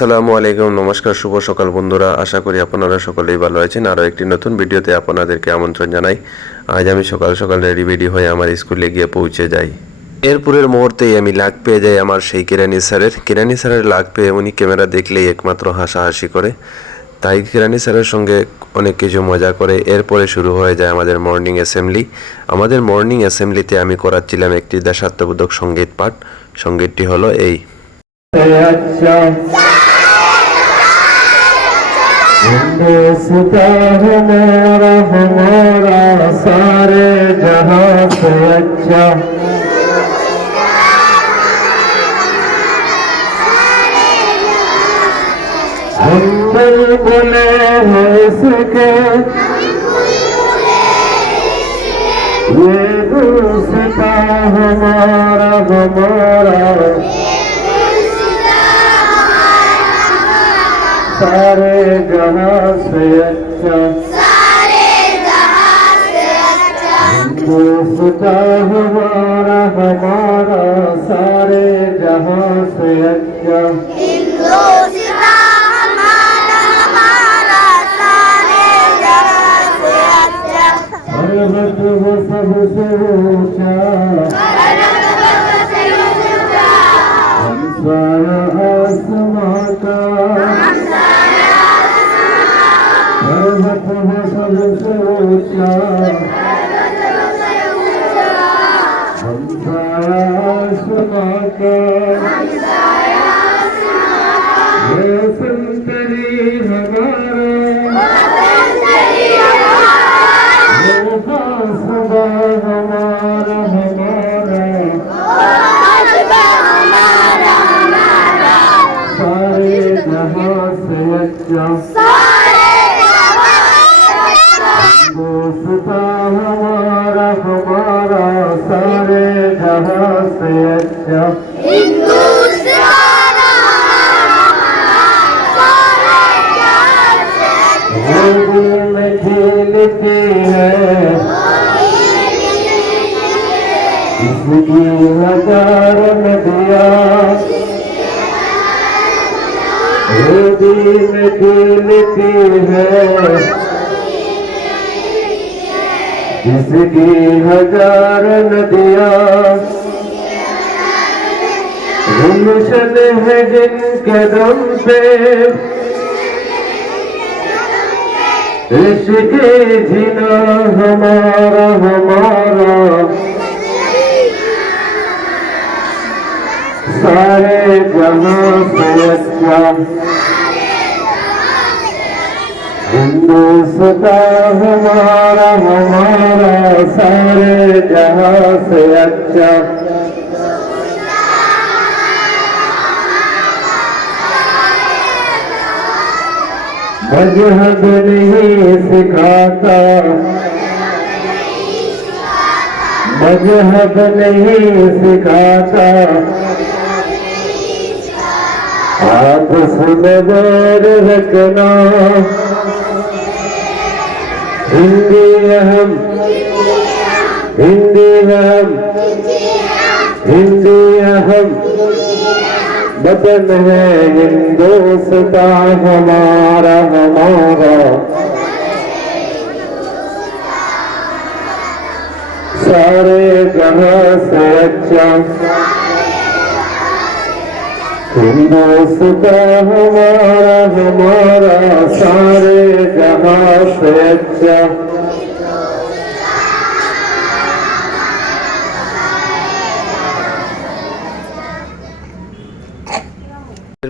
আসসালামু আলাইকুম, নমস্কার, শুভ সকাল বন্ধুরা। আশা করি আপনারা সকলেই ভালো আছেন। আরও একটি নতুন ভিডিওতে আপনাদেরকে আমন্ত্রণ জানাই। আজ আমি সকাল সকাল রেডি হয়ে আমার স্কুলে গিয়ে পৌঁছে যাই। এরপরের মুহূর্তেই আমি লাগ পেয়ে যাই আমার সেই কিরানি স্যারের লাগ পেয়ে উনি ক্যামেরা দেখলেই একমাত্র হাসাহাসি করে। তাই কিরানি স্যারের সঙ্গে অনেক কিছু মজা করে এরপরে শুরু হয়ে যায় আমাদের মর্নিং অ্যাসেম্বলি। আমাদের মর্নিং অ্যাসেম্বলিতে আমি করাচ্ছিলাম একটি দেশাত্মবোধক সঙ্গীত পাঠ। সঙ্গীতটি হলো এই। हमारा हमारा सारे जहां से अच्छा हम बुलबुले हैं इसके ये गुलसिता हमारा सारे जहां से अच्छा हिंदुस्ता हमारा सारे जहां से अच्छा पर्वत वो सबसे ऊंचा हमसाया आसमां का पर्वत वो सबसे ऊंचा हमसाया आसमां का ये संतरी हमारा ये फासदा हमारा सारे जहां से अच्छा दोस्ता हमारा सारे जहां से अच्छा होली में खेलती है इसकी नजार नदिया होली में खेलती है जिसकी हजार नदियाँ गुलशन है जिनके दम पे इश्क जीना हमारा सारे जहां से अच्छा हिंदुस्ता हमारा सारे जहां से अच्छा मजहब नहीं सिखाता मजहब नहीं सिखाता आपस में बैर रखना हिंदी अहम वतन है हिंदुस्ता हमारा सारे जहां से अच्छा हिंदुस्ता हमारा सारे जहां से अच्छा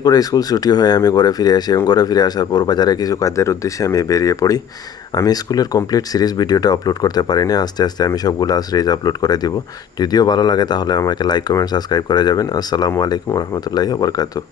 এরপরে স্কুল ছুটি হয়ে আমি ঘরে ফিরে আসি এবং ঘরে ফিরে আসার পর বাজারে কিছু খাদ্যের উদ্দেশ্যে আমি বেরিয়ে পড়ি। আমি স্কুলের কমপ্লিট সিরিজ ভিডিওটা আপলোড করতে পারিনি, আস্তে আস্তে আমি সবগুলো সিরিজ আপলোড করে দিব। যদিও ভালো লাগে তাহলে আমাকে লাইক, কমেন্ট, সাবস্ক্রাইব করে যাবেন। আসসালামু আলাইকুম ওয়া রাহমাতুল্লাহি ওয়া বারাকাতুহু।